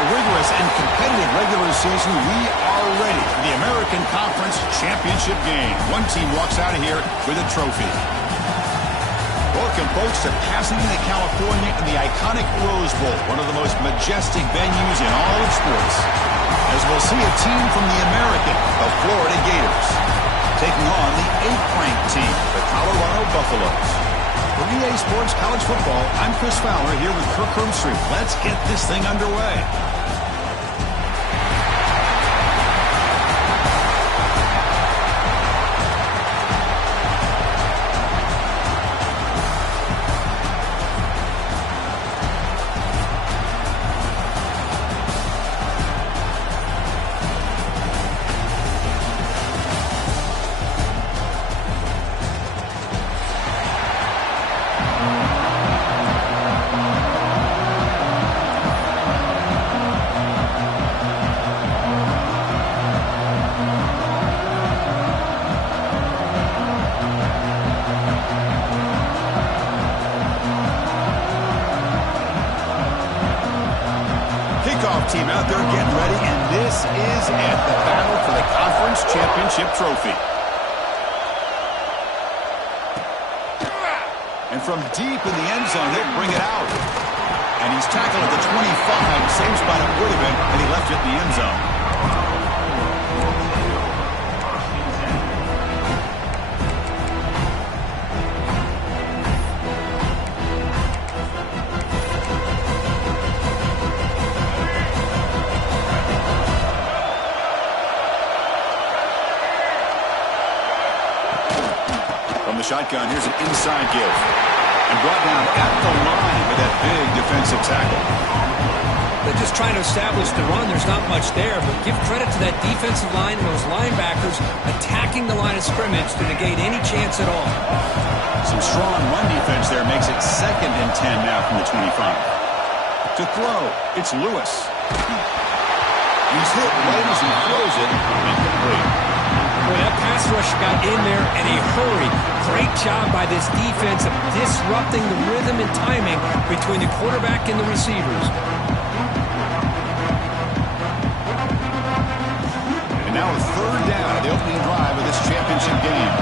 a rigorous and competitive regular season, we are ready for the American Conference Championship game. One team walks out of here with a trophy. Welcome, folks, to Pasadena, California in the iconic Rose Bowl, one of the most majestic venues in all of sports, as we'll see a team from the American of Florida Gators taking on the 8th-ranked team, the Colorado Buffaloes. For EA Sports College Football, I'm Chris Fowler here with Kirk Herbstreit. Let's get this thing underway. Team out there getting ready, and this is it, the battle for the conference championship trophy. And from deep in the end zone, they'll bring it out. And he's tackled at the 25, same spot it would have been, and he left it in the end zone. Shotgun, here's an inside give. And brought down at the line with that big defensive tackle. They're just trying to establish the run. There's not much there, but give credit to that defensive line and those linebackers attacking the line of scrimmage to negate any chance at all. Some strong run defense there makes it 2nd and 10 now from the 25. To throw, it's Lewis. He's hit right as he throws it, incomplete. Boy, that pass rush got in there in a hurry. Great job by this defense of disrupting the rhythm and timing between the quarterback and the receivers. And now a 3rd down of the opening drive of this championship game.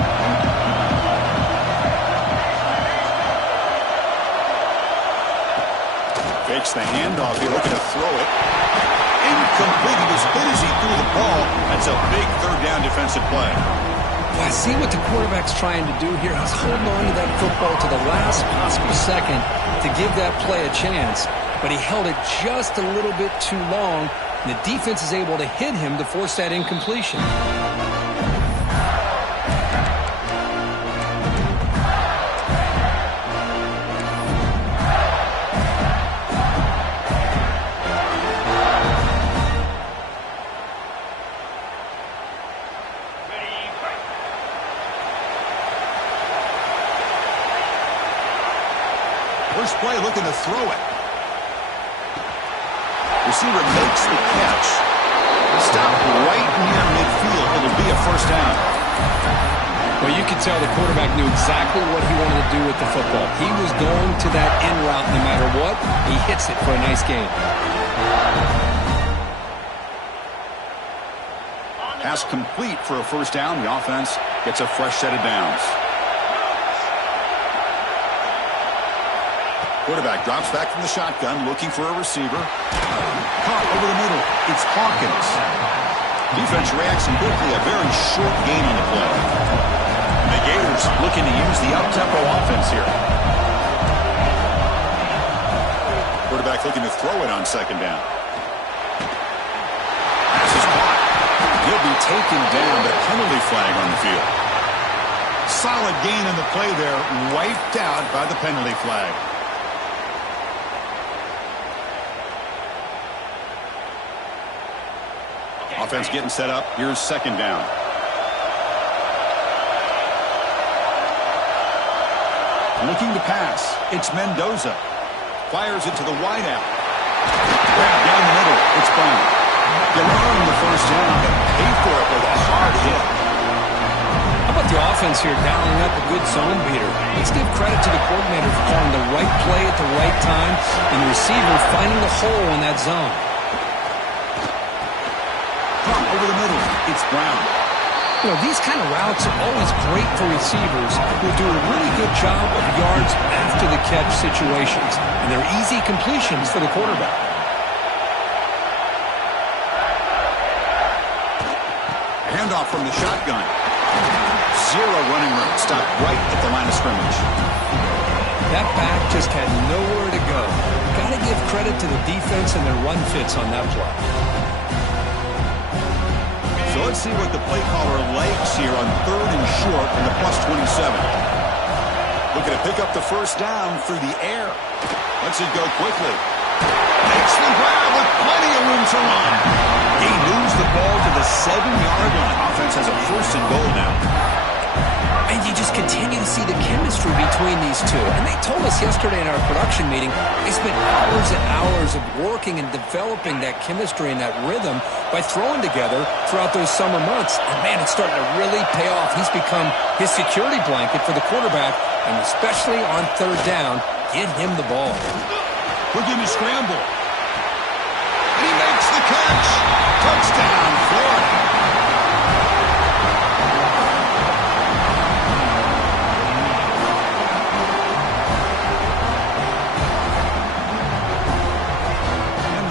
Fakes the handoff. He's looking to throw it. Incomplete. He was hit as he threw the ball. That's a big 3rd down defensive play. Well, I see what the quarterback's trying to do here. He's holding on to that football to the last possible second to give that play a chance. But he held it just a little bit too long, and the defense is able to hit him to force that incompletion. First play looking to throw it. Receiver makes the catch. Stopped right near midfield. It'll be a 1st down. Well, you could tell the quarterback knew exactly what he wanted to do with the football. He was going to that end route no matter what. He hits it for a nice gain. Pass complete for a 1st down. The offense gets a fresh set of downs. Quarterback drops back from the shotgun, looking for a receiver. Caught over the middle. It's Hawkins. Defense reacts quickly. A very short gain on the play. And the Gators looking to use the up-tempo offense here. Quarterback looking to throw it on 2nd down. Pass is caught. He'll be taken down, but a penalty flag on the field. Solid gain on the play there, wiped out by the penalty flag. Offense getting set up. Here's 2nd down. Looking to pass. It's Mendoza. Fires it to the wideout. Right down the middle. It's Brown. They're on the 1st down, but pay for it with a hard hit. How about the offense here dialing up a good zone beater? Let's give credit to the coordinator for calling the right play at the right time and the receiver finding the hole in that zone. pump over the middle. It's Brown. You know, these kind of routes are always great for receivers who do a really good job of yards after the catch situations. And they're easy completions for the quarterback. Handoff from the shotgun. Zero running room. Stopped right at the line of scrimmage. That back just had nowhere to go. Got to give credit to the defense and their run fits on that play. So let's see what the play caller likes here on 3rd and short in the +27. Looking to pick up the first down through the air. Lets it go quickly. Makes the grab with plenty of room to run. He moves the ball to the 7-yard line. Offense has a 1st and goal now. And you just continue to see the chemistry between these two. And they told us yesterday in our production meeting, they spent hours and hours of working and developing that chemistry and that rhythm by throwing together throughout those summer months. And, man, it's starting to really pay off. He's become his security blanket for the quarterback, and especially on 3rd down, get him the ball. Looking to scramble. And he makes the catch. Touchdown, Florida.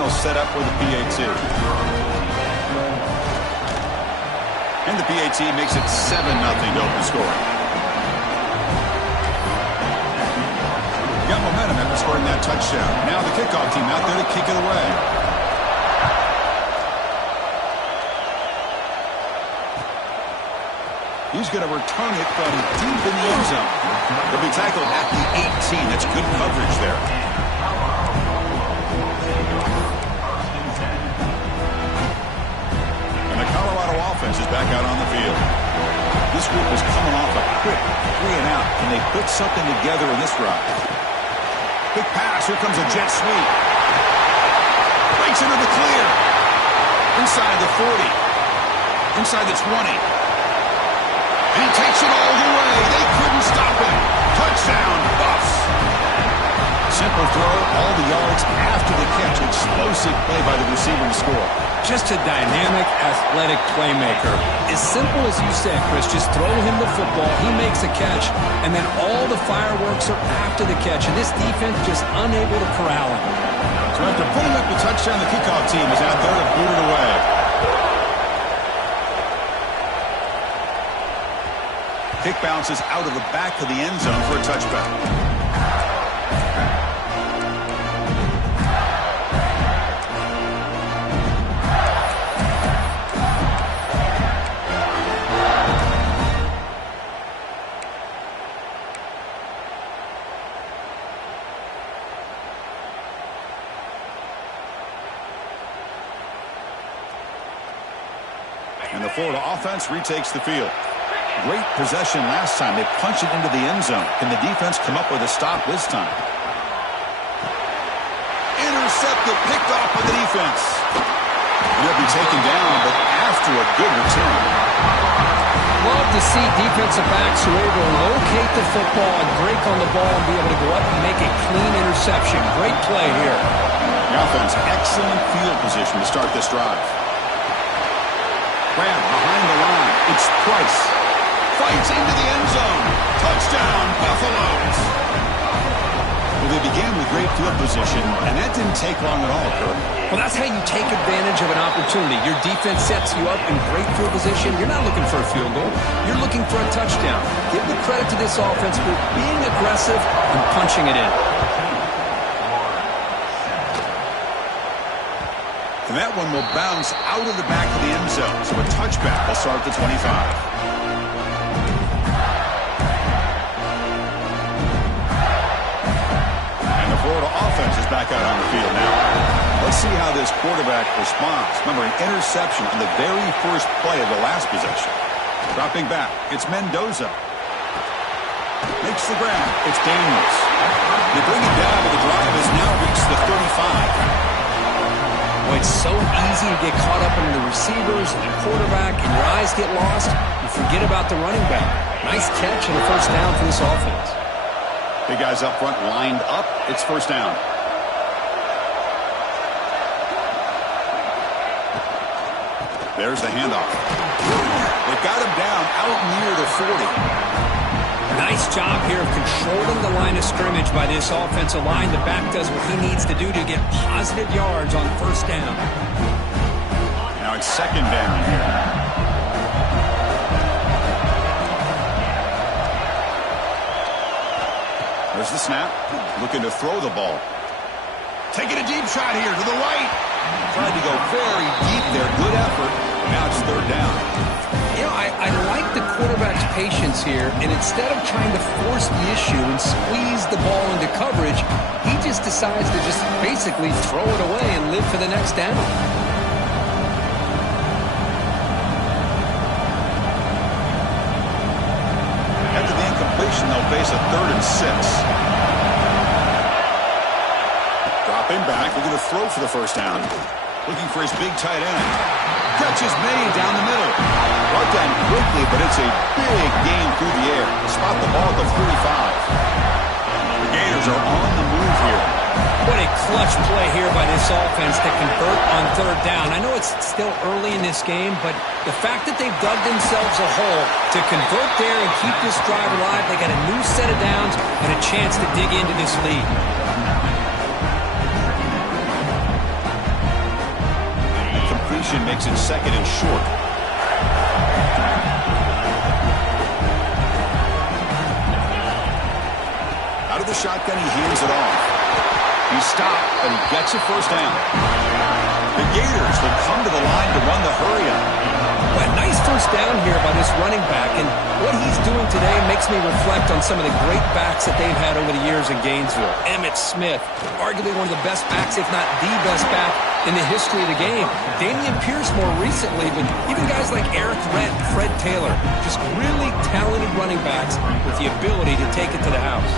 Set up for the PAT. And the PAT makes it 7-0 to open scoring. Got momentum after scoring that touchdown. Now the kickoff team out there to kick it away. He's going to return it from deep in the end zone. He'll be tackled at the 18. That's good coverage there. Offense is back out on the field. This group is coming off a quick 3-and-out. Can they put something together in this drive? Big pass. Here comes a jet sweep. Breaks into the clear. Inside the 40. Inside the 20. And he takes it all the way. They couldn't stop him. Touchdown, Buffs. Simple throw, all the yards after the catch. Explosive play by the receiver to score. Just a dynamic, athletic playmaker. As simple as you said, Chris, just throw him the football, he makes a catch, and then all the fireworks are after the catch, and this defense just unable to corral him. So after putting up the touchdown, the kickoff team is out there to boot it away. Kick bounces out of the back of the end zone for a touchback. And the Florida offense retakes the field. Great possession last time. They punch it into the end zone. Can the defense come up with a stop this time? Intercepted, picked off by the defense. He'll be taken down, but after a good return. Love to see defensive backs who are able to locate the football and break on the ball and be able to go up and make a clean interception. Great play here. The offense, excellent field position to start this drive. Grab behind the line. It's Price. Fights into the end zone. Touchdown, Buffaloes. Well, they began with great field position, and that didn't take long at all, Kurt. Well, that's how you take advantage of an opportunity. Your defense sets you up in great field position. You're not looking for a field goal. You're looking for a touchdown. Give the credit to this offense for being aggressive and punching it in. And that one will bounce out of the back of the end zone. So a touchback will start at the 25. And the Florida offense is back out on the field now. Let's see how this quarterback responds. Remember, an interception on the very first play of the last possession. Dropping back, it's Mendoza. Makes the grab. It's Daniels. They bring it down, but the drive has now reached the 35. Well, it's so easy to get caught up in the receivers and the quarterback, and your eyes get lost. You forget about the running back. Nice catch and a first down for this offense. Big guys up front lined up. It's first down. There's the handoff. They got him down out near the 40. Nice job here of controlling the line of scrimmage by this offensive line. The back does what he needs to do to get positive yards on first down. Now it's second down here. There's the snap. Looking to throw the ball. Taking a deep shot here to the right. Tried to go very deep there. Good effort. Now it's third down. You know, I like the quarterback's patience here, and instead of trying to force the issue and squeeze the ball into coverage, he just decides to just basically throw it away and live for the next down. After the incompletion, they'll face a 3rd and 6. Dropping back, looking to throw for the first down. Looking for his big tight end. Catch is made down the middle. Brought down quickly, but it's a big gain through the air. Spot the ball at the 45. The Gators are on the move here. What a clutch play here by this offense to convert on third down. I know it's still early in this game, but the fact that they've dug themselves a hole to convert there and keep this drive alive, they got a new set of downs and a chance to dig into this lead. Makes it second and short. Out of the shotgun, he hands it off. He stopped, but he gets a first down. The Gators will come to the line to run the hurry up. Well, nice first down here by this running back, and what he's doing today makes me reflect on some of the great backs that they've had over the years in Gainesville. Emmitt Smith, arguably one of the best backs, if not the best back in the history of the game. Dameon Pierce more recently, but even guys like Eric Rent, Fred Taylor, just really talented running backs with the ability to take it to the house.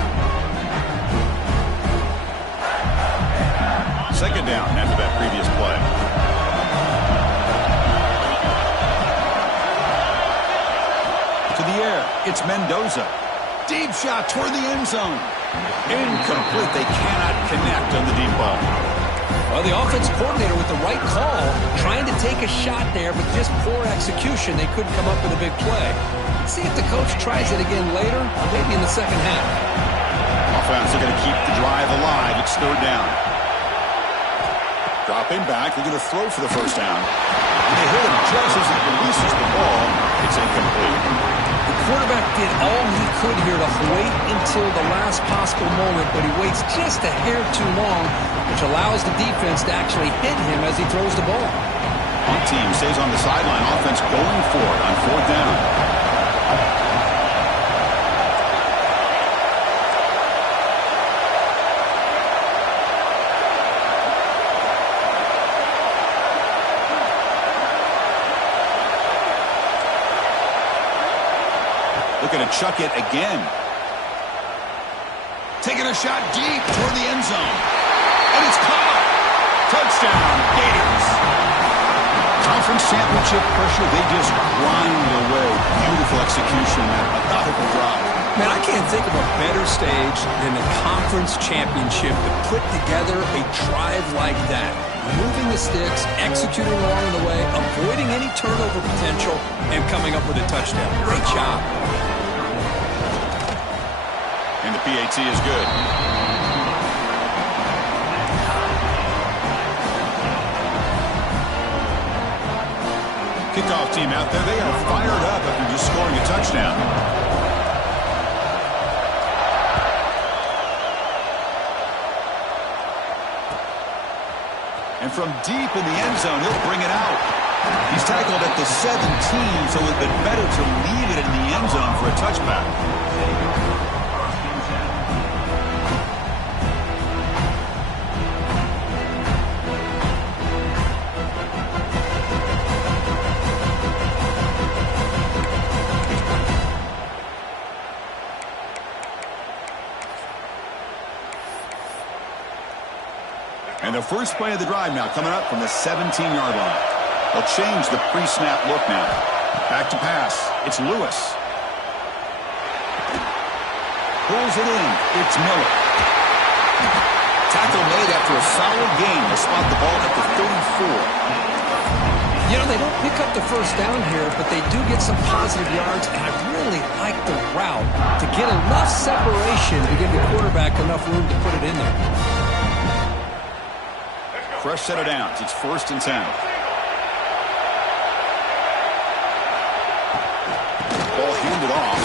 Second down after that previous play. To the air, it's Mendoza. Deep shot toward the end zone. Incomplete. They cannot connect on the deep ball. Well, the offense coordinator with the right call, trying to take a shot there, but just poor execution. They couldn't come up with a big play. Let's see if the coach tries it again later, or maybe in the second half. Offense are going to keep the drive alive. It's third down. Dropping back, they're going to throw for the first down. And they hit him just as he releases the ball. It's incomplete. The quarterback did all he could here to wait until the last possible moment, but he waits just a hair too long, which allows the defense to actually hit him as he throws the ball. One team stays on the sideline. Offense going for it on fourth down. Looking to chuck it again. Taking a shot deep toward the end zone. And it's caught. Touchdown, Gators. Conference championship pressure, they just grind away. Beautiful execution, that methodical drive. Man, I can't think of a better stage than the conference championship to put together a drive like that. Moving the sticks, executing along the way, avoiding any turnover potential, and coming up with a touchdown. Great job. And the PAT is good. Kickoff team out there, they are fired up after just scoring a touchdown. And from deep in the end zone, he'll bring it out. He's tackled at the 17, so it would have been better to leave it in the end zone for a touchback. And the first play of the drive now coming up from the 17-yard line. They'll change the pre-snap look now. Back to pass. It's Lewis. Pulls it in. It's Miller. Tackle made after a solid gain to spot the ball at the 34. You know, they don't pick up the first down here, but they do get some positive yards, and I really like the route to get enough separation to give the quarterback enough room to put it in there. Fresh set of downs. It's 1st and 10. Ball handed off.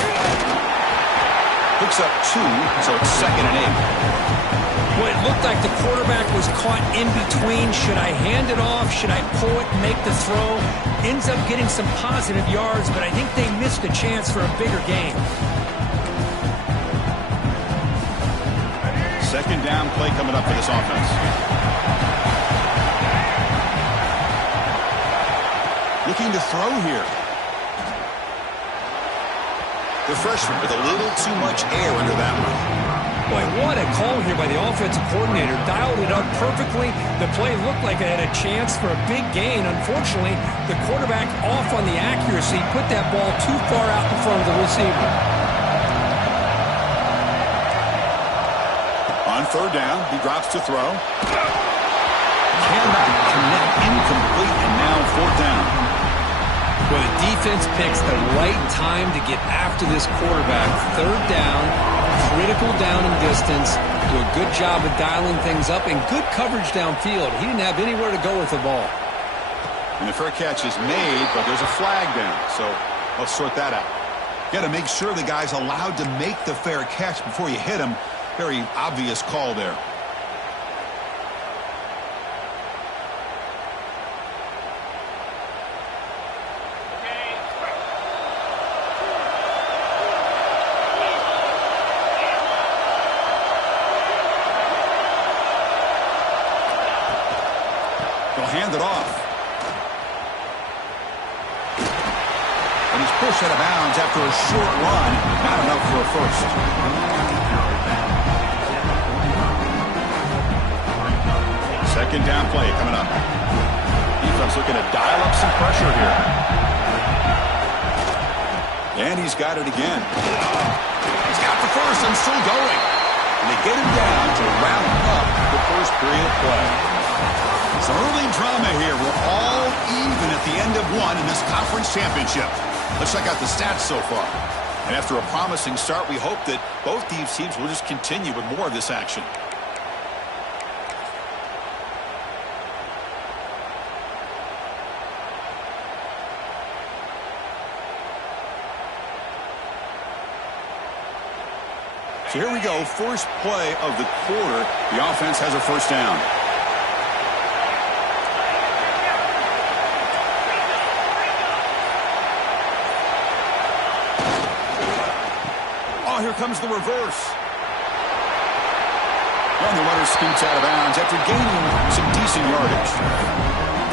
Picks up 2, so it's 2nd and 8. Well, it looked like the quarterback was caught in between. Should I hand it off? Should I pull it and make the throw? Ends up getting some positive yards, but I think they missed a chance for a bigger gain. 2nd down play coming up for this offense. Looking to throw here. The freshman with a little too much air under that one. Boy, what a call here by the offensive coordinator. Dialed it up perfectly. The play looked like it had a chance for a big gain. Unfortunately, the quarterback off on the accuracy, put that ball too far out in front of the receiver. On 3rd down, he drops to throw. Cannot connect, incomplete, and now 4th down. Well, the defense picks the right time to get after this quarterback. 3rd down, critical down and distance. Do a good job of dialing things up and good coverage downfield. He didn't have anywhere to go with the ball. And the fair catch is made, but there's a flag down. So let's sort that out. You got to make sure the guy's allowed to make the fair catch before you hit him. Very obvious call there. They'll hand it off. And he's pushed out of bounds after a short run. Not enough for a first. 2nd down play coming up. Defense looking to dial up some pressure here. And he's got it again. He's got the first and still going. And they get him down to round up the first period of play. Some early drama here. We're all even at the end of one in this conference championship. Let's check out the stats so far. And after a promising start, we hope that both these teams will just continue with more of this action. So here we go, first play of the quarter. The offense has a 1st down. Oh, here comes the reverse. And the runner scoots out of bounds after gaining some decent yardage.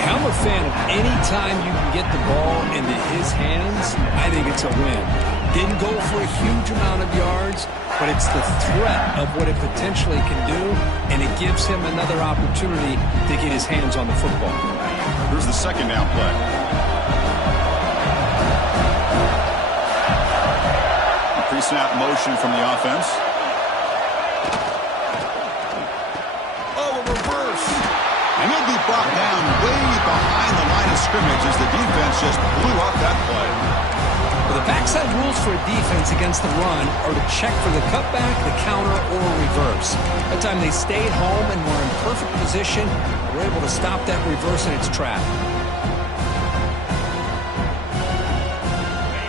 I'm a fan of any time you can get the ball into his hands. I think it's a win. Didn't go for a huge amount of yards, but it's the threat of what it potentially can do, and it gives him another opportunity to get his hands on the football. Here's the 2nd down play. Pre-snap motion from the offense. Oh, a reverse. And he'll be brought down way behind the line of scrimmage as the defense just blew up that play. Well, the backside rules for a defense against the run are to check for the cutback, the counter, or reverse. That time they stayed home and were in perfect position. They were able to stop that reverse in its track.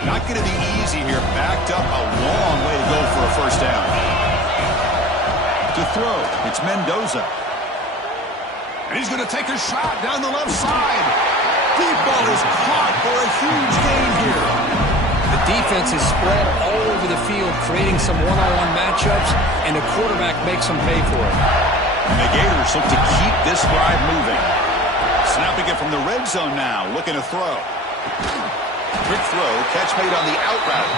Not going to be easy here. Backed up a long way to go for a 1st down. To throw, it's Mendoza. And he's going to take a shot down the left side. Deep ball is caught for a huge gain here. The defense is spread all over the field, creating some one-on-one matchups, and the quarterback makes them pay for it. And the Gators look to keep this drive moving. Snapping it from the red zone now, looking to throw. Quick throw, catch made on the out route.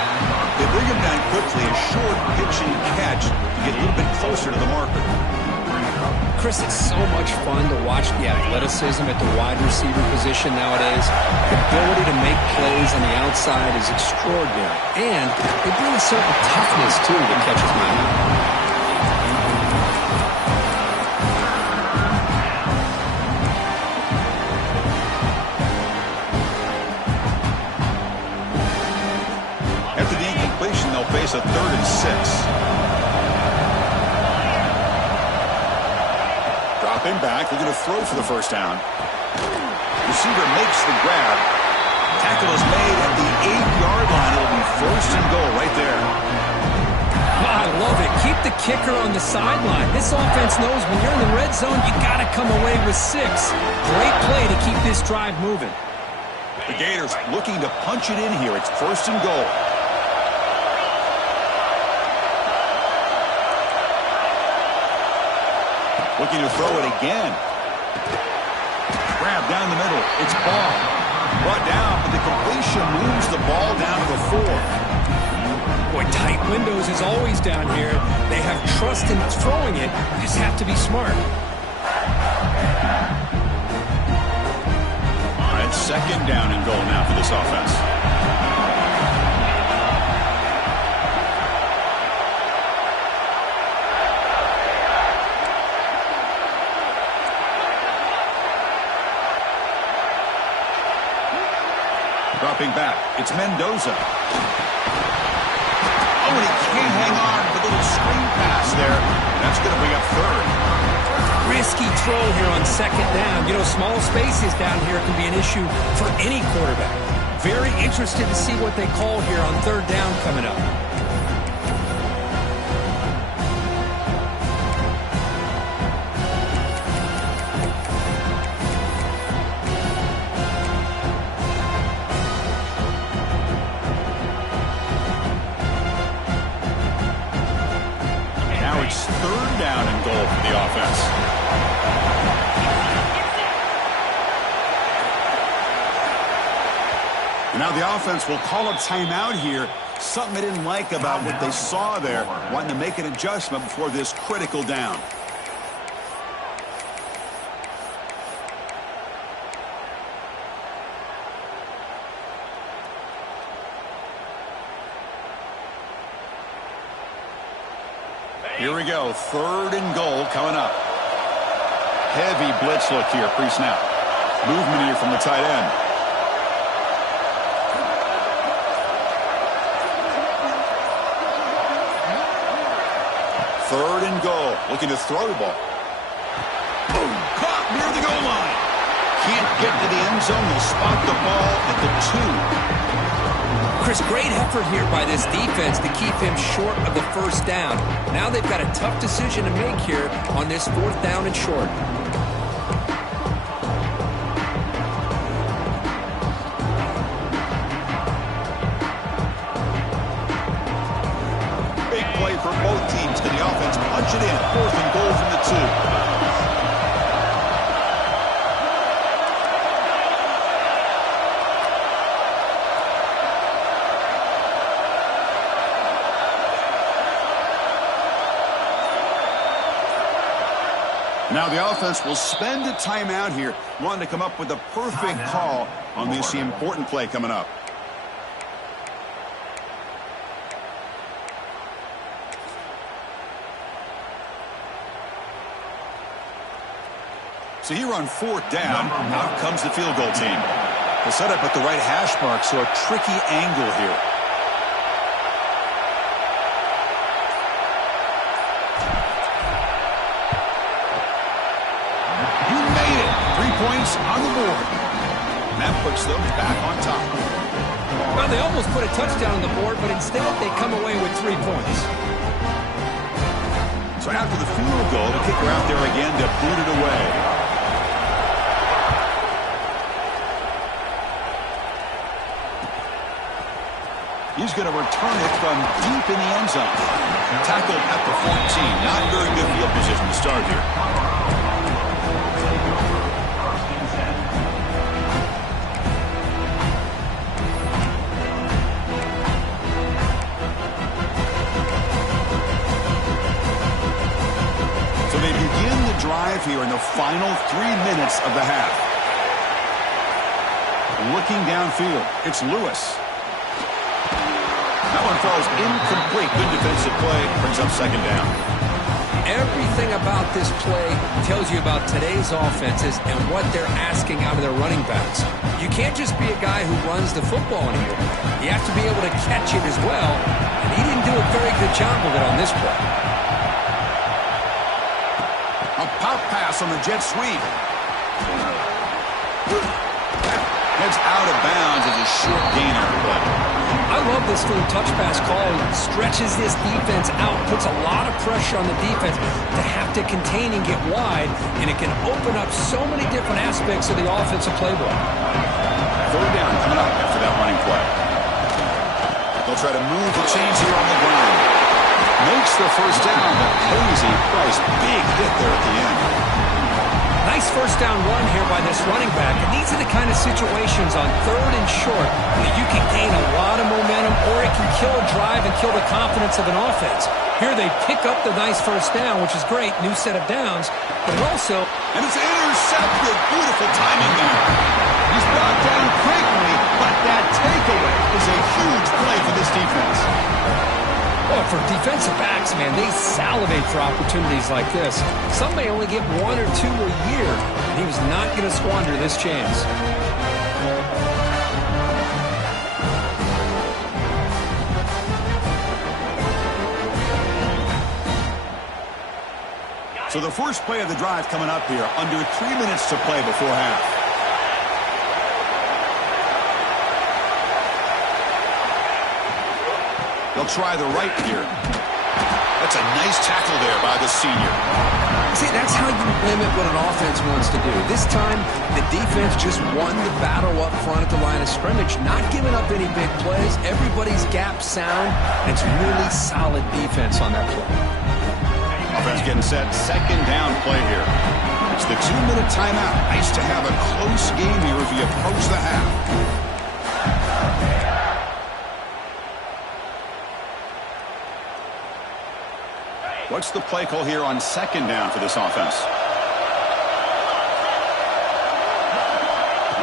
They bring him down quickly, a short pitching catch to get a little bit closer to the marker. Chris, it's so much fun to watch the athleticism at the wide receiver position nowadays. The ability to make plays on the outside is extraordinary. And they bring a certain toughness, too, that catches my eye. face a 3rd and 6. Dropping back, looking to throw for the first down. Receiver makes the grab. Tackle is made at the 8-yard line. It'll be 1st and goal right there. I love it. Keep the kicker on the sideline. This offense knows when you're in the red zone, you got to come away with 6. Great play to keep this drive moving. The Gators looking to punch it in here. It's 1st and goal. Looking to throw it again. Grab down the middle. It's Ball. Brought down, but the completion moves the ball down to the 4. Boy, tight windows is always down here. They have trust in throwing it. You just have to be smart. All right, 2nd down and goal now for this offense. Dropping back, it's Mendoza. Oh, and he can't hang on with a little screen pass there. That's going to bring up 3rd. Risky throw here on 2nd down. You know, small spaces down here can be an issue for any quarterback. Very interested to see what they call here on 3rd down coming up. It's 3rd down and goal for the offense. And now the offense will call a timeout here. Something they didn't like about what they saw there. Wanting to make an adjustment before this critical down. Here we go, 3rd and goal coming up. Heavy blitz look here, pre-snap. Movement here from the tight end. Third and goal, looking to throw the ball. Boom, caught near the goal line. Can't get to the end zone, they'll spot the ball at the 2. Chris, great effort here by this defense to keep him short of the 1st down. Now they've got a tough decision to make here on this 4th down and short. Big play for both teams. Can the offense punch it in? 4th and goal from the 2. Now the offense will spend a timeout here, wanting to come up with the perfect call on this important play coming up. So here on 4th down, out comes the field goal team. They'll set up at the right hash mark, so a tricky angle here. Points on the board. And that puts them back on top. Well, they almost put a touchdown on the board, but instead they come away with 3 points. So after the field goal, the kicker out there again to boot it away. He's going to return it from deep in the end zone. Tackled at the 14. Not very good field position to start here. They begin the drive here in the final 3 minutes of the half. Looking downfield, it's Lewis. That one falls incomplete. Good defensive play. Brings up 2nd down. Everything about this play tells you about today's offenses and what they're asking out of their running backs. You can't just be a guy who runs the football anymore. You have to be able to catch it as well. And he didn't do a very good job of it on this play. A pop pass on the jet sweep. Heads out of bounds as a short gain on the play. I love this little touch pass call. It stretches this defense out, puts a lot of pressure on the defense to have to contain and get wide, and it can open up so many different aspects of the offensive playbook. Third down coming up after that running play. They'll try to move the chains here on the ground. Makes the first down, but pays a price. Big hit there at the end. Nice first down run here by this running back. And these are the kind of situations on third and short where you can gain a lot of momentum, or it can kill a drive and kill the confidence of an offense. Here they pick up the nice first down, which is great, new set of downs, but it also... And it's intercepted. Beautiful timing there. He's brought down quickly, but that takeaway is a huge play for this defense. Well, for defensive backs, man, they salivate for opportunities like this. Some may only get one or two a year, and he was not going to squander this chance. So the first play of the drive coming up here, under 3 minutes to play before half. They'll try the right here. That's a nice tackle there by the senior. See, that's how you limit what an offense wants to do. This time, the defense just won the battle up front at the line of scrimmage, not giving up any big plays. Everybody's gap sound. It's really solid defense on that play. Offense getting set. Second down play here. It's the 2-minute timeout. Nice to have a close game here as we approach the half. What's the play call here on second down for this offense?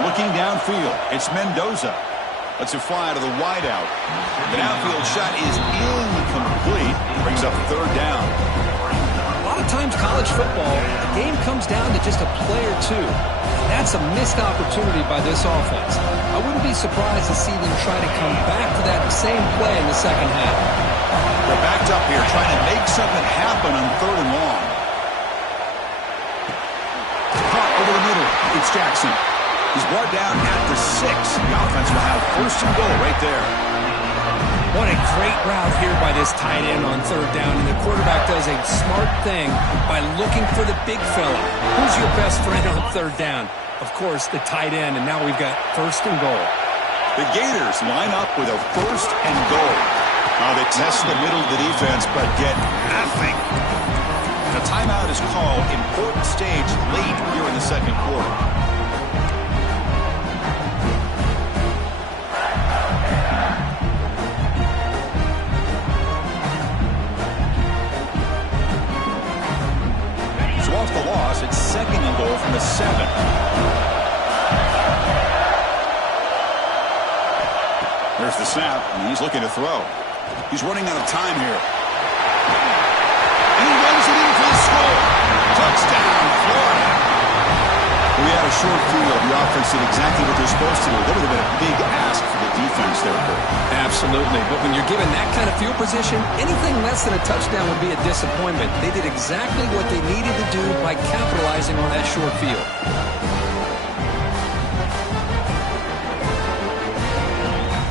Looking downfield, it's Mendoza. Lets it fly to the wideout. The downfield shot is incomplete. Brings up third down. A lot of times college football, the game comes down to just a play or two. That's a missed opportunity by this offense. I wouldn't be surprised to see them try to come back to that same play in the second half. They're backed up here, trying to make something happen on third and long. Caught over the middle. It's Jackson. He's brought down at the 6. The offense will have first and goal right there. What a great route here by this tight end on third down, and the quarterback does a smart thing by looking for the big fella. Who's your best friend on third down? Of course, the tight end, and now we've got first and goal. The Gators line up with a first and goal. They test the middle of the defense, but get nothing. The timeout is called. Important stage late here in the second quarter. So off the loss, it's second and goal from the 7. There's the snap, and he's looking to throw. He's running out of time here. And he runs it in for the score. Touchdown, Florida. We had a short field. The offense did exactly what they're supposed to do. That would have been a big ask for the defense there, Kurt. Absolutely. But when you're given that kind of field position, anything less than a touchdown would be a disappointment. They did exactly what they needed to do by capitalizing on that short field.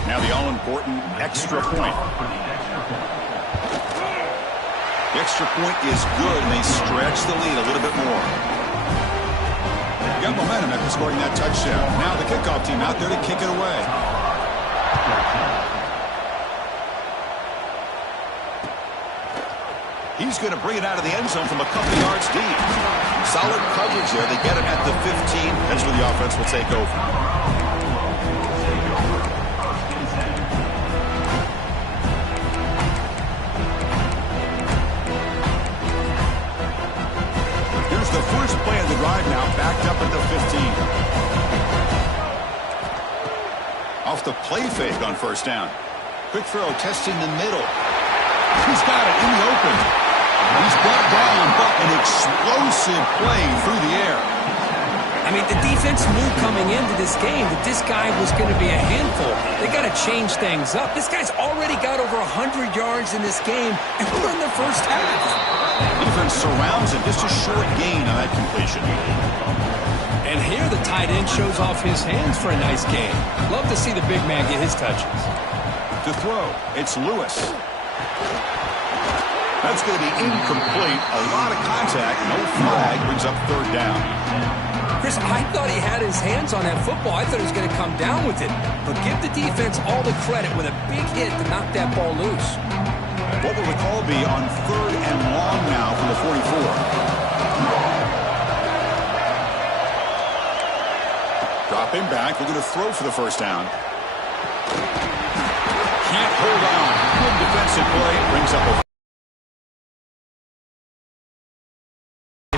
Now the all-important extra point. The extra point is good, and they stretch the lead a little bit more. Got momentum after scoring that touchdown. Now the kickoff team out there to kick it away. He's going to bring it out of the end zone from a couple yards deep. Solid coverage there. They get him at the 15. That's where the offense will take over. The first play of the drive now, backed up at the 15. Off the play fake on first down. Quick throw, testing the middle. He's got it in the open. He's brought down, but an explosive play through the air. I mean, the defense knew coming into this game that this guy was going to be a handful. They got to change things up. This guy's already got over 100 yards in this game, and we're in the first half. Defense surrounds him. Just a short gain on that completion. And here the tight end shows off his hands for a nice gain. Love to see the big man get his touches. To throw, it's Lewis. That's going to be incomplete. A lot of contact. No flag. Brings up third down. Chris, I thought he had his hands on that football. I thought he was going to come down with it. But give the defense all the credit with a big hit to knock that ball loose. What will the call be on third and long now from the 44? Dropping back. We're going to throw for the first down. Can't hold on. Good defensive play. Brings up a...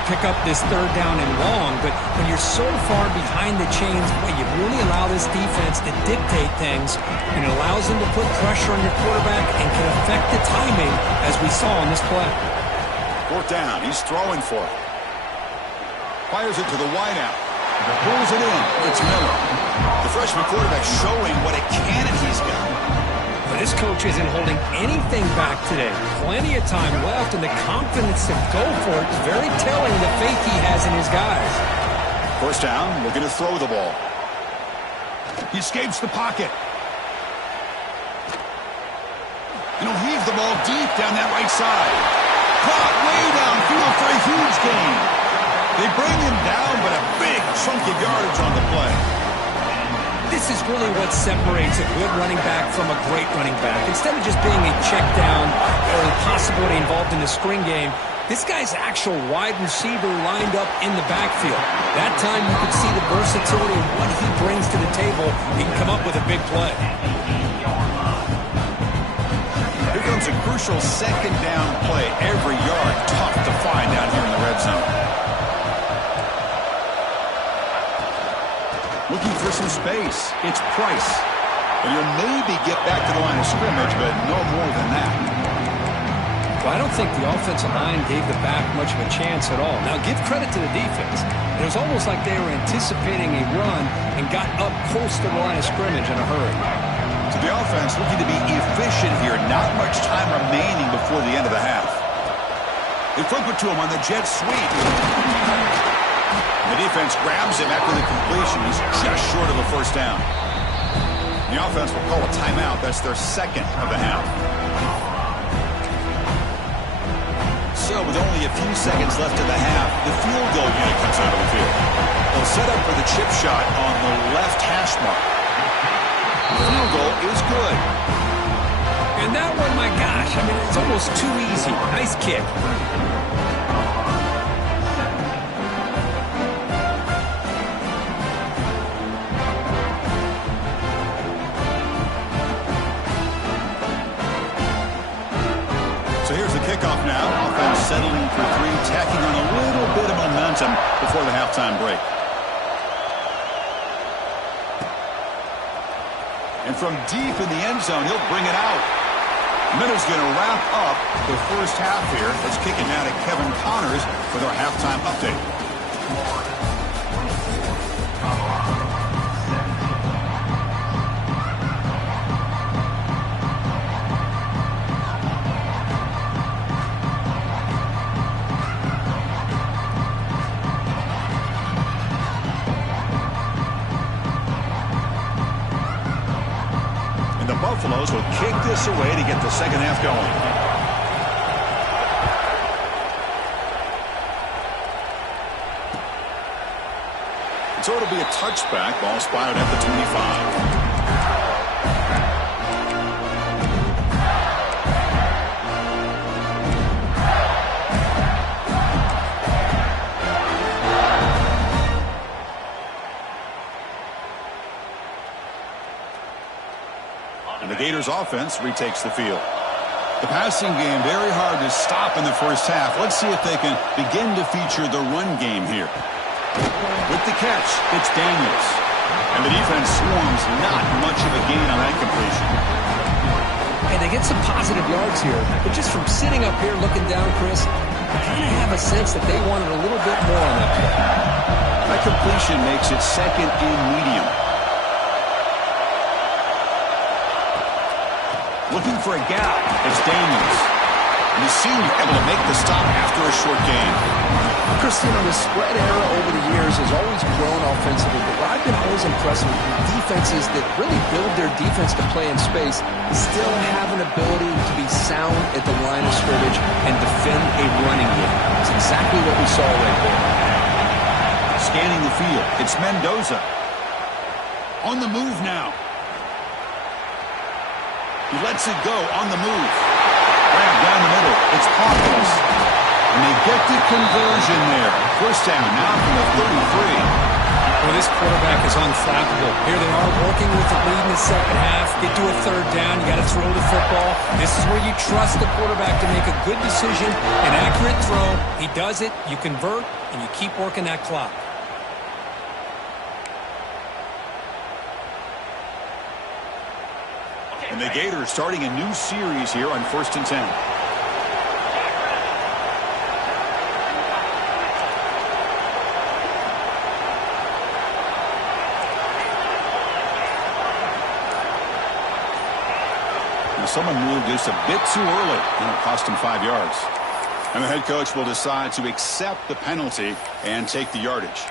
Pick up this third down and long, but when you're so far behind the chains, boy, you really allow this defense to dictate things, and it allows them to put pressure on your quarterback and can affect the timing, as we saw on this play. Fourth down. He's throwing for it. Fires it to the wideout. Pulls it in. It's Miller. The freshman quarterback showing what a cannon he's got. But this coach isn't holding anything back today. Plenty of time left, and the confidence to go for it is very telling the faith he has in his guys. First down, looking to throw the ball. He escapes the pocket. And he'll heave the ball deep down that right side. Caught way downfield for a huge gain. They bring him down, but a big chunk of yardage on the play. This is really what separates a good running back from a great running back. Instead of just being a check down or a possibility involved in the screen game, this guy's actual wide receiver lined up in the backfield. That time you could see the versatility of what he brings to the table. He can come up with a big play. Here comes a crucial second down play. Every yard tough to find down here in the red zone. Looking for some space. It's Price. And he'll maybe get back to the line of scrimmage, but no more than that. Well, I don't think the offensive line gave the back much of a chance at all. Now, give credit to the defense. It was almost like they were anticipating a run and got up close to the line of scrimmage in a hurry. So the offense looking to be efficient here. Not much time remaining before the end of the half. They flip it to him on the jet sweep. The defense grabs him after the completion. He's just short of a first down. The offense will call a timeout. That's their second of the half. So with only a few seconds left in the half, the field goal unit comes out of the field. They'll set up for the chip shot on the left hash mark. The field goal is good. And that one, my gosh, I mean, it's almost too easy. Nice kick. So here's the kickoff now. Offense settling for three, tacking on a little bit of momentum before the halftime break. And from deep in the end zone, he'll bring it out. Middle's going to wrap up the first half here. Let's kick it now to Kevin Connors with our halftime update. Buffaloes will kick this away to get the second half going. So it'll be a touchback. Ball spotted at the 25. The Gators offense retakes the field. The passing game very hard to stop in the first half. Let's see if they can begin to feature the run game here. With the catch, it's Daniels. And the defense swarms, not much of a gain on that completion. And they get some positive yards here, but just from sitting up here looking down, Chris, I kind of have a sense that they wanted a little bit more on that play. That completion makes it second and medium. Looking for a gap. It's Daniels. And the senior able to make the stop after a short gain. Christian, the spread era over the years has always grown offensively, but what I've been always impressed with defenses that really build their defense to play in space still have an ability to be sound at the line of scrimmage and defend a running game. It's exactly what we saw right there. Scanning the field, it's Mendoza. On the move now. He lets it go on the move. Grab down the middle, it's Poppins. And they get the conversion there. First down now from the 33. Well, this quarterback is unflappable. Here they are working with the lead in the second half. Get to a third down. You got to throw the football. This is where you trust the quarterback to make a good decision, an accurate throw. He does it, you convert, and you keep working that clock. And the Gators starting a new series here on 1st and 10. Someone moved just a bit too early, and it cost him 5 yards. And the head coach will decide to accept the penalty and take the yardage.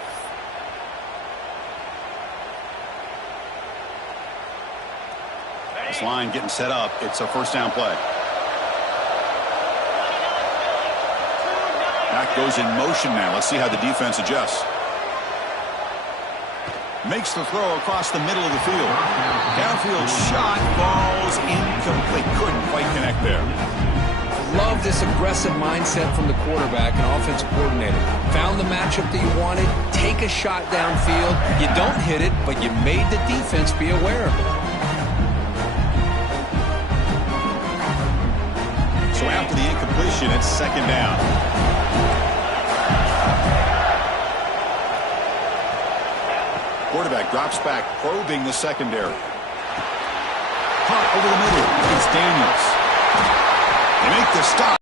This line getting set up. It's a first down play. That goes in motion now. Let's see how the defense adjusts. Makes the throw across the middle of the field. Downfield shot falls incomplete. Couldn't quite connect there. Love this aggressive mindset from the quarterback and offensive coordinator. Found the matchup that you wanted. Take a shot downfield. You don't hit it, but you made the defense be aware of it. So after the incompletion, it's second down. Quarterback drops back, probing the secondary. Caught over the middle. It's Daniels. They make the stop.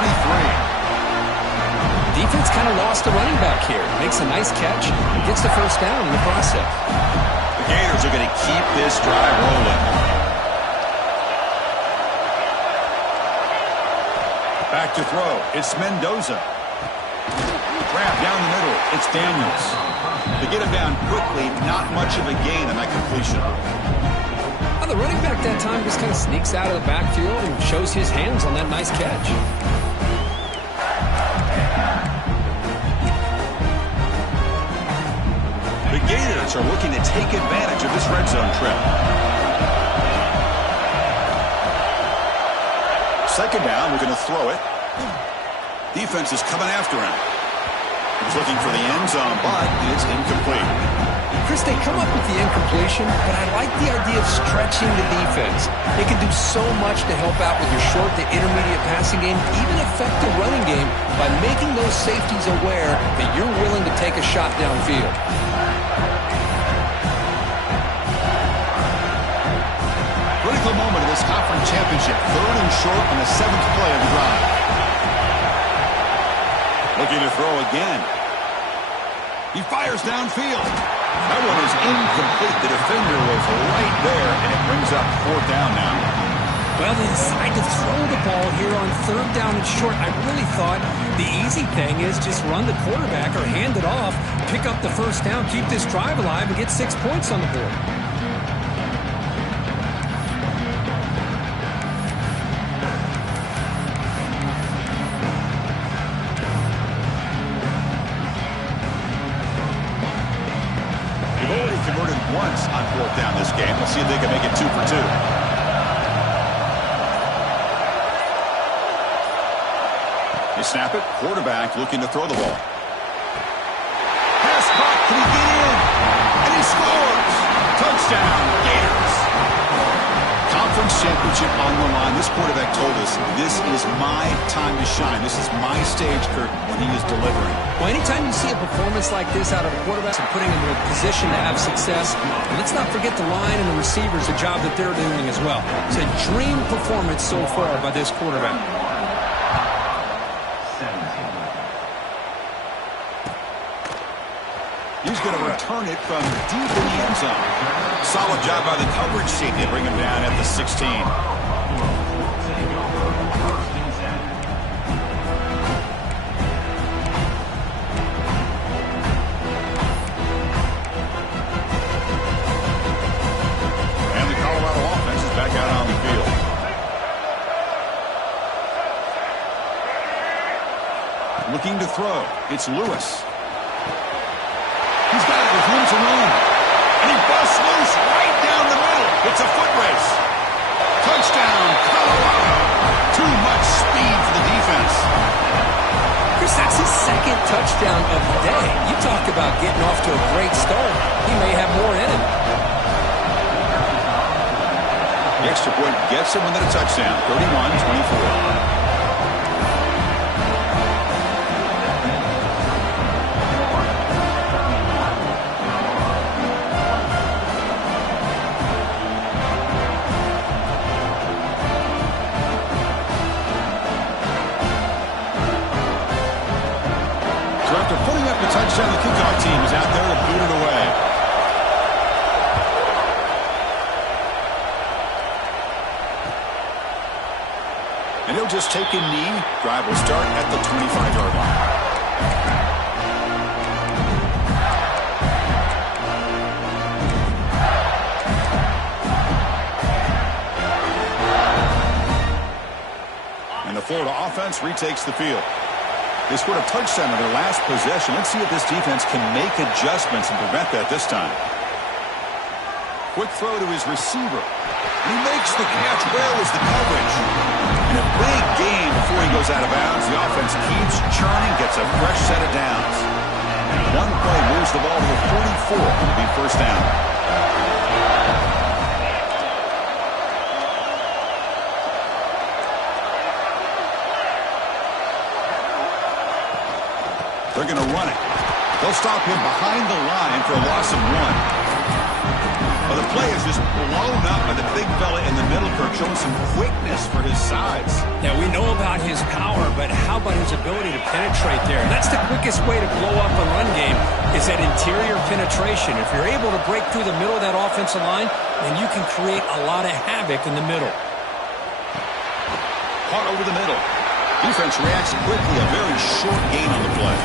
23. Defense kind of lost the running back here. Makes a nice catch and gets the first down in the process. The Gators are going to keep this drive rolling. Back to throw. It's Mendoza. Grab down the middle. It's Daniels. To get him down quickly, not much of a gain on that completion. Well, the running back that time just kind of sneaks out of the backfield and shows his hands on that nice catch. The Gators are looking to take advantage of this red zone trip. Second down, we're going to throw it. Defense is coming after him. He's looking for the end zone, but it's incomplete. Chris, they come up with the incompletion, but I like the idea of stretching the defense. They can do so much to help out with your short to intermediate passing game, even affect the running game by making those safeties aware that you're willing to take a shot downfield. Critical moment of this conference championship. Third and short on the 7th play of the drive. Looking to throw again. He fires downfield. That one is incomplete. The defender was right there, and it brings up 4th down now. Well, they decide to throw the ball here on 3rd down and short. I really thought the easy thing is just run the quarterback or hand it off, pick up the first down, keep this drive alive, and get 6 points on the board. Converted once on 4th down this game. Let's see if they can make it 2 for 2. They snap it. Quarterback looking to throw the ball. Pass caught. Can he get in? And he scores. Touchdown, Gators. Conference championship on the line. This quarterback told us, this is my time to shine. This is my stage, Kurt, when he is delivering. Well, anytime you see a performance like this out of a quarterback and putting him in a position to have success, and let's not forget the line and the receivers, the job that they're doing as well. It's a dream performance so far by this quarterback. He's going to return it from deep in the end zone. Solid job by the coverage team to bring him down at the 16. And the Colorado offense is back out on the field. Looking to throw. It's Lewis. He's got it with room to run. And he busts loose right down the middle. It's a foot race. Touchdown, Colorado. Too much speed for the defense. Chris, that's his second touchdown of the day. You talk about getting off to a great start. He may have more in him. The extra point gets him within a touchdown. 31-24. Touchdown, the kickoff team is out there to boot it away. And he'll just take a knee. Drive will start at the 25-yard line. And the Florida offense retakes the field. They scored a touchdown in their last possession. Let's see if this defense can make adjustments and prevent that this time. Quick throw to his receiver. He makes the catch. Where was the coverage? And a big gain before he goes out of bounds. The offense keeps churning, gets a fresh set of downs. One play moves the ball to the 44. It'll be first down. They're going to run it. They'll stop him behind the line for a loss of 1. Well, the play is just blown up by the big fella in the middle, Kirk, showing some quickness for his size. Yeah, we know about his power, but how about his ability to penetrate there? That's the quickest way to blow up a run game, is that interior penetration. If you're able to break through the middle of that offensive line, then you can create a lot of havoc in the middle. Caught over the middle. Defense reacts quickly, a very short gain on the play.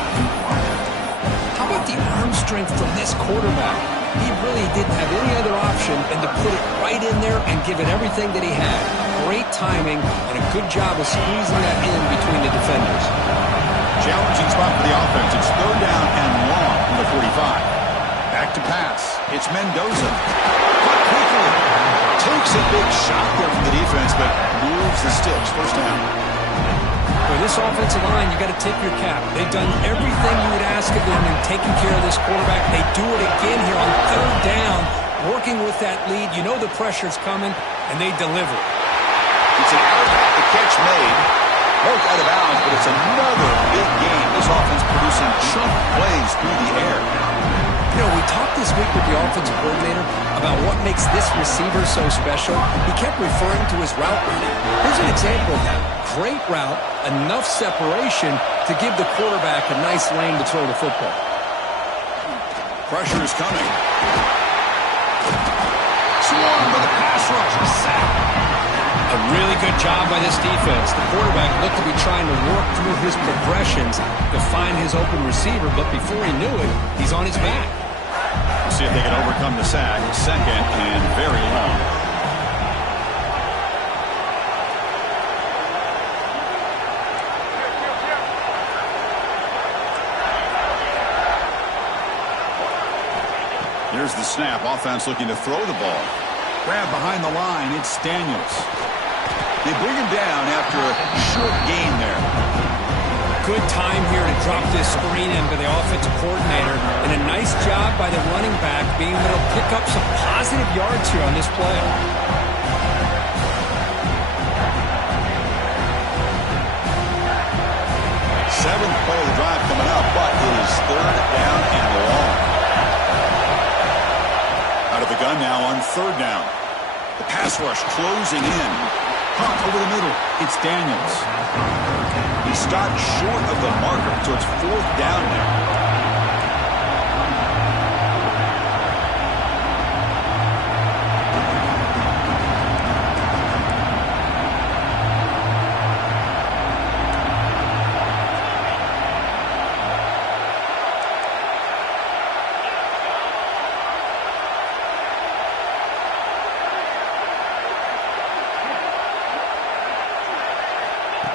How about the arm strength from this quarterback? He really didn't have any other option than to put it right in there and give it everything that he had. Great timing and a good job of squeezing that in between the defenders. Challenging spot for the offense. It's third down and long from the 45. Back to pass. It's Mendoza. Caught quickly. Takes a big shot there from the defense, but moves the sticks. First down. For this offensive line, you got to tip your cap. They've done everything you would ask of them in taking care of this quarterback. They do it again here on third down, working with that lead. You know the pressure's coming, and they deliver. It's an out. The catch made. Both out of bounds, but it's another big game. This offense producing chunk plays through the air. You know, we talked this week with the offensive coordinator about what makes this receiver so special. He kept referring to his route running. Here's an example of that. Great route, enough separation to give the quarterback a nice lane to throw the football. Pressure is coming. Swarm with a pass rush. Sack. A really good job by this defense. The quarterback looked to be trying to work through his progressions to find his open receiver, but before he knew it, he's on his back. We'll see if they can overcome the sack. Second and very long. Here's the snap. Offense looking to throw the ball. Grab behind the line. It's Daniels. They bring him down after a short gain there. Good time here to drop this screen into the offensive coordinator. And a nice job by the running back being able to pick up some positive yards here on this play. Seventh play of the drive coming up, but it is third down and long. Out of the gun now on third down. The pass rush closing in. Hunt over the middle. It's Daniels. He stopped short of the marker, so it's fourth down now.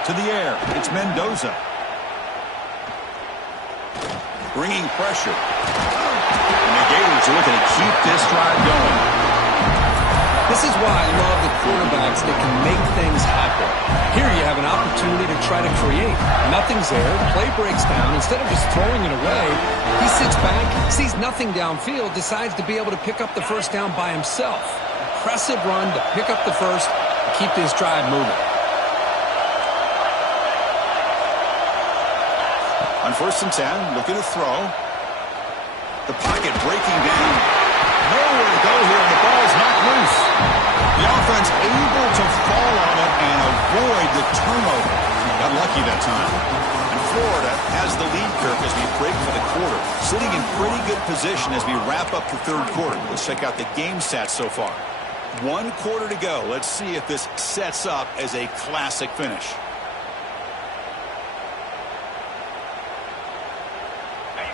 To the air. It's Mendoza. Bringing pressure. And the Gators are looking to keep this drive going. This is why I love the quarterbacks that can make things happen. Here you have an opportunity to try to create. Nothing's there. Play breaks down. Instead of just throwing it away, he sits back, sees nothing downfield, decides to be able to pick up the first down by himself. Impressive run to pick up the first and keep this drive moving. On 1st and 10, looking to throw. The pocket breaking down. Nowhere to go here, and the ball's knocked loose. The offense able to fall on it and avoid the turnover. Got lucky that time. And Florida has the lead, Kirk, as we break for the quarter. Sitting in pretty good position as we wrap up the third quarter. Let's check out the game stats so far. 1 quarter to go. Let's see if this sets up as a classic finish.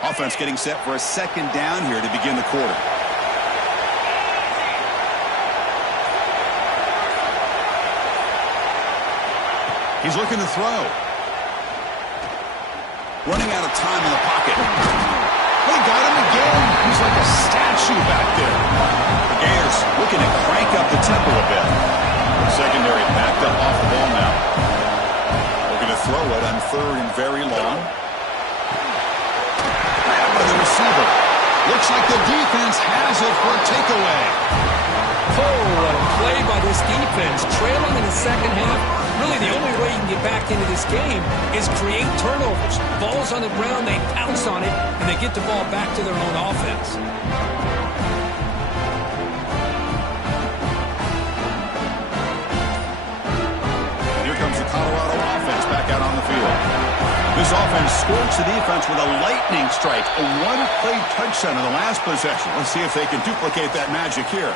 Offense getting set for a 2nd down here to begin the quarter. He's looking to throw. Running out of time in the pocket. They got him again. He's like a statue back there. The Gators looking to crank up the tempo a bit. Secondary backed up off the ball now. Looking to throw it on 3rd and very long. The receiver. Looks like the defense has it for a takeaway. Oh, what a play by this defense. Trailing in the second half. Really, the only way you can get back into this game is create turnovers. Ball's on the ground, they pounce on it, and they get the ball back to their own offense. And here comes the Colorado offense back out on the field. This offense scorched the defense with a lightning strike. A 1-play touchdown in the last possession. Let's see if they can duplicate that magic here.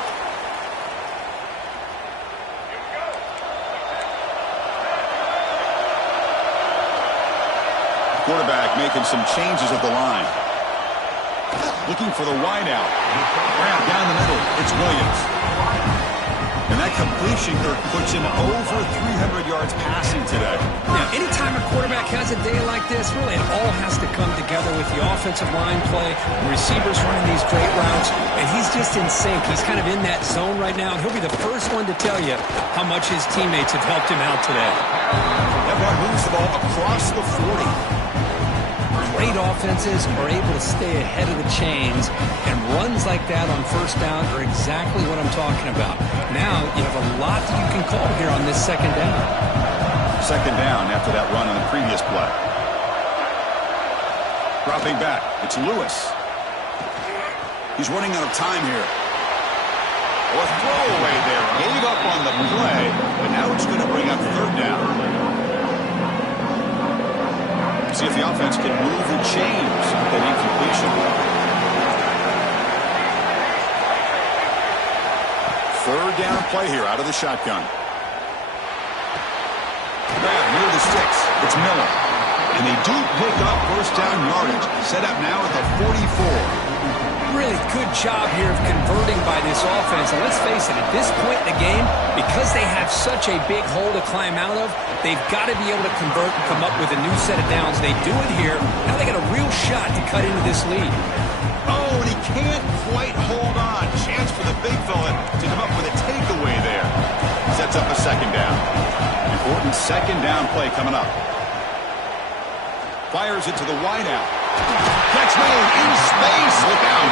Quarterback making some changes at the line. Looking for the wideout. Grab down the middle. It's Williams. And that completion, Kirk, puts him over 300 yards passing today. Now, anytime a quarterback has a day like this, really it all has to come together with the offensive line play, the receivers running these great routes, and he's just in sync. He's kind of in that zone right now, and he'll be the first one to tell you how much his teammates have helped him out today. Everyone moves the ball across the 40. Great offenses are able to stay ahead of the chains, and runs like that on 1st down are exactly what I'm talking about. Now you have a lot that you can call here on this 2nd down. 2nd down after that run on the previous play. Dropping back, it's Lewis. He's running out of time here. A throwaway there. Gave up on the play, but now it's going to bring up 3rd down. See if the offense can move the chains with that incompletion. 3rd down play here out of the shotgun. Grab near the sticks. It's Miller. And they do pick up 1st down yardage. Set up now at the 44. Really good job here of converting by this offense. And let's face it, at this point in the game, because they have such a big hole to climb out of, they've got to be able to convert and come up with a new set of downs. They do it here. Now they got a real shot to cut into this lead. Oh, and he can't quite hold on. Chance for the big fella to come up with a takeaway there. Sets up a 2nd down. Important 2nd down play coming up. Fires it to the wideout. Catch made in space. Look out.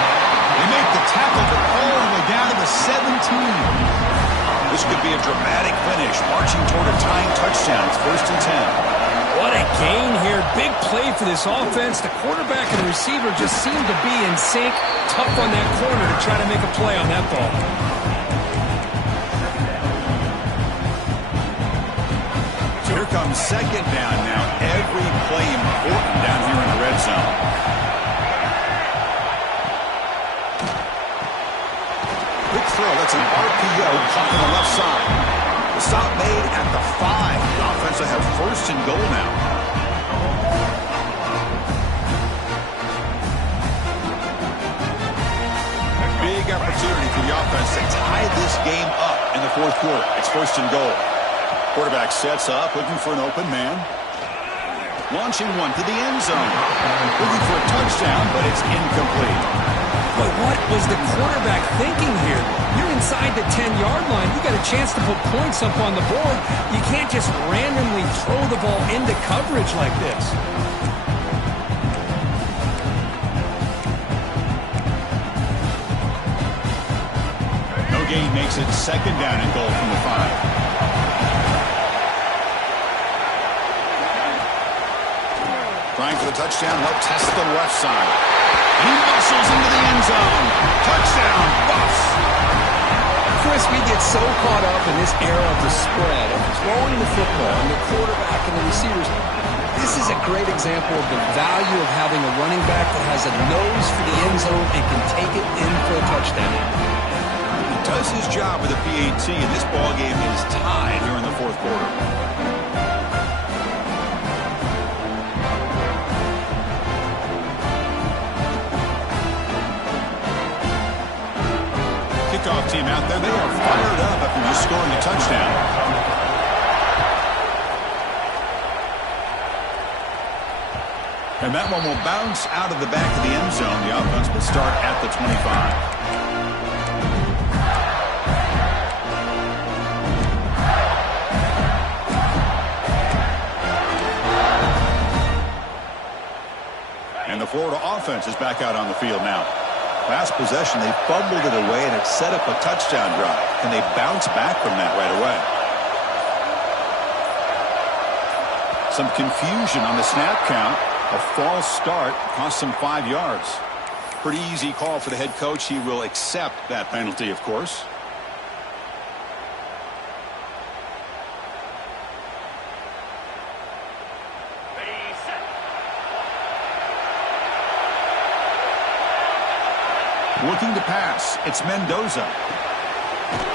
They make the tackle to all the way down to the 17. This could be a dramatic finish, marching toward a tying touchdown. It's 1st and 10. What a gain here. Big play for this offense. The quarterback and the receiver just seem to be in sync. Tough on that corner to try to make a play on that ball. So here comes 2nd down now. Every play important down here in the red zone. Quick throw. That's an RPO caught on the left side. The stop made at the 5. The offense will have 1st and goal now. Big opportunity for the offense to tie this game up in the 4th quarter. It's 1st and goal. Quarterback sets up, looking for an open man. Launching one to the end zone. Looking for a touchdown, but it's incomplete. But what was the quarterback thinking here? You're inside the 10-yard line. You got a chance to put points up on the board. You can't just randomly throw the ball into coverage like this. No gain makes it second down and goal from the 5. Trying for the touchdown, they'll test the left side. He muscles into the end zone. Touchdown, Buffs. Chris, we get so caught up in this era of the spread, of throwing the football, and the quarterback and the receivers. This is a great example of the value of having a running back that has a nose for the end zone and can take it in for a touchdown. He does his job with a PAT, and this ball game is tied here in the fourth quarter. Kickoff team out there, they are fired up after just scoring a touchdown. And that one will bounce out of the back of the end zone. The offense will start at the 25. And the Florida offense is back out on the field now. Last possession, they fumbled it away, and it set up a touchdown drive. Can they bounce back from that right away? Some confusion on the snap count. A false start cost them 5 yards. Pretty easy call for the head coach. He will accept that penalty, of course. Looking to pass. It's Mendoza.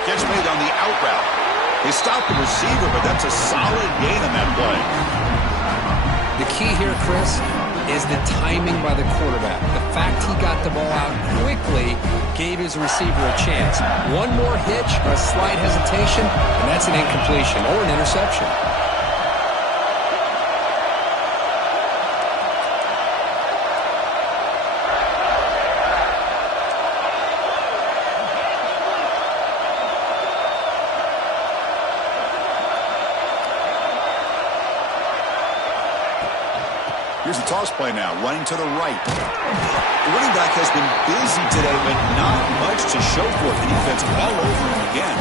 Catch made on the out route. They stopped the receiver, but that's a solid gain on that play. The key here, Chris, is the timing by the quarterback. The fact he got the ball out quickly gave his receiver a chance. One more hitch or a slight hesitation, and that's an incompletion or an interception. Here's the toss play now, running to the right. The running back has been busy today, but not much to show for it. The defense all over him again.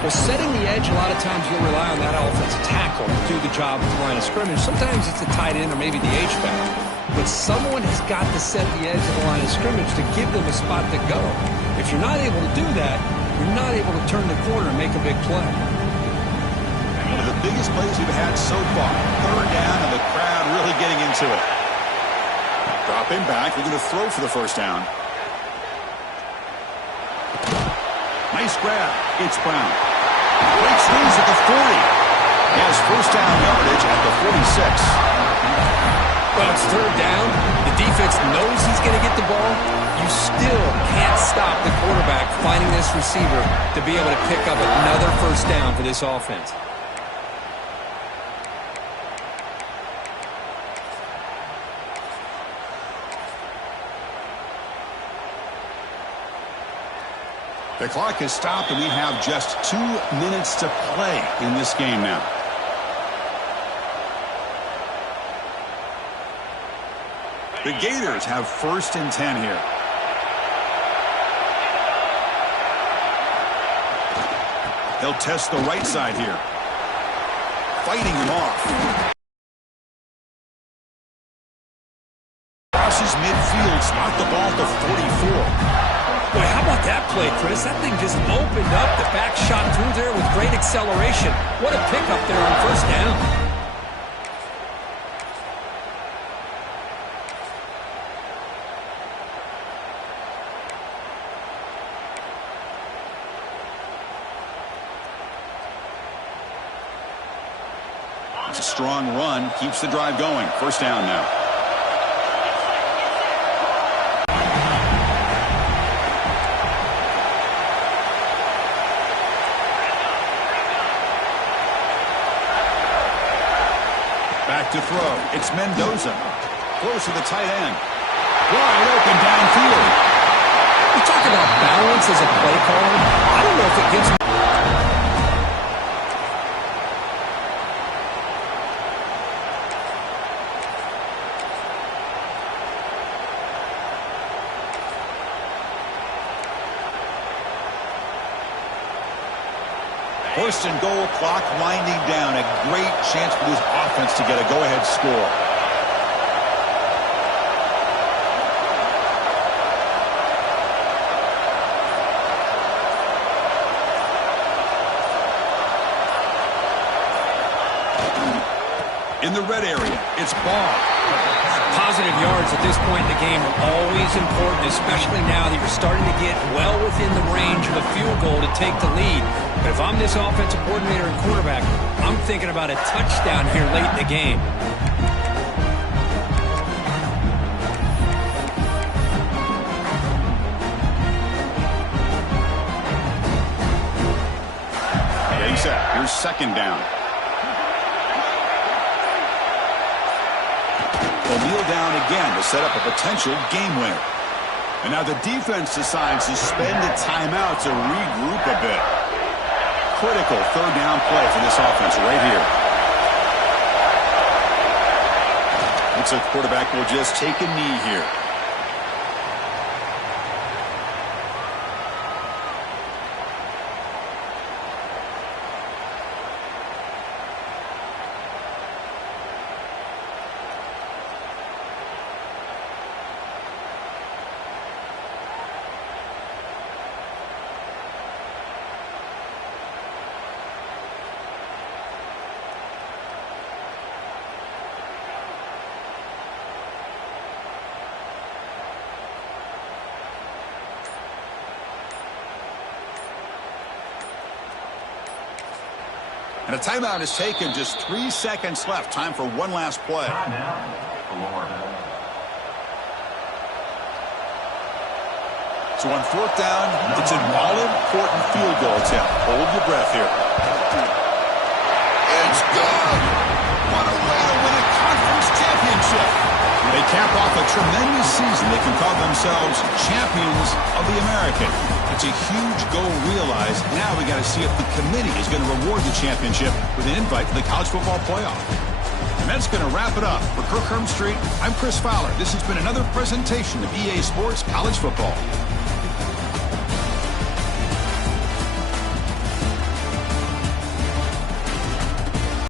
Well, setting the edge, a lot of times you'll rely on that offensive tackle to do the job at the line of scrimmage. Sometimes it's the tight end or maybe the H-back. But someone has got to set the edge of the line of scrimmage to give them a spot to go. If you're not able to do that, you're not able to turn the corner and make a big play. One of the biggest plays we've had so far. Third down, and the crowd really getting into it. Dropping back, we're going to throw for the first down. Nice grab. It's Brown. Breaks loose at the 40. He has first down yardage at the 46. Well, it's third down. The defense knows he's going to get the ball. You still can't stop the quarterback finding this receiver to be able to pick up another first down for this offense. The clock has stopped, and we have just 2 minutes to play in this game now. The Gators have first and 10 here. They'll test the right side here. Fighting him off. Crosses midfield, spot the ball to 44. Boy, how about that play, Chris? That thing just opened up. The back shot through there with great acceleration. What a pickup there on first down. It's a strong run. Keeps the drive going. First down now. to throw. It's Mendoza. Close to the tight end. Wide open downfield. You talk about balance as a play caller. I don't know if it gives me. First and goal, clock winding down. A great chance for this offense to get a go-ahead score. In the red area, it's Barr. Positive yards at this point in the game are always important, especially now that you're starting to get well within the range of a field goal to take the lead. But if I'm this offensive coordinator and quarterback, I'm thinking about a touchdown here late in the game. Here's second down. They'll kneel down again to set up a potential game winner. And now the defense decides to spend a timeout to regroup a bit. Critical third down play for this offense right here. Looks like the quarterback will just take a knee here. And a timeout is taken. Just 3 seconds left. Time for one last play. So on fourth down, it's an all-important field goal attempt. Hold your breath here. It's good. What a way to win a conference championship. They cap off a tremendous season. They can call themselves champions of the American. It's a huge goal realized. Now we got to see if the committee is going to reward the championship with an invite to the college football playoff. And that's going to wrap it up. For Kirk Herbstreit, I'm Chris Fowler. This has been another presentation of EA Sports College Football.